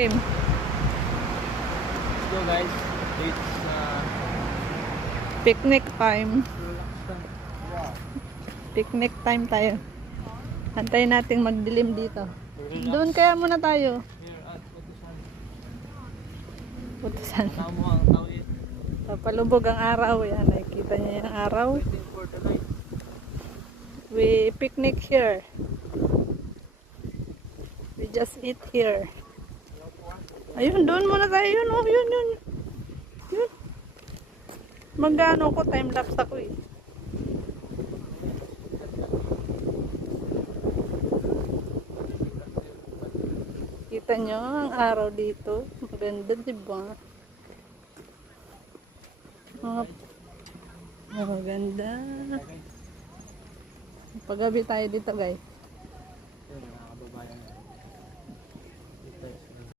Let's go guys. It's Picnic time. relax time. Yeah. Picnic time tayo. Antayin natin magdilim dito. Relax. Doon kaya muna tayo. Here at Putusan. Putusan. Tamo ang tawid. Papalubog ang araw. Yan, nakikita niyo yung araw. Waiting for tonight. We picnic here. We just eat here. Ayun, doon muna tayo. Yun, oh, yun. Yun. Magano ko, time lapse ako eh. Kita nyo ang araw dito. Maganda, diba? Maganda. Paggabi tayo dito, guys.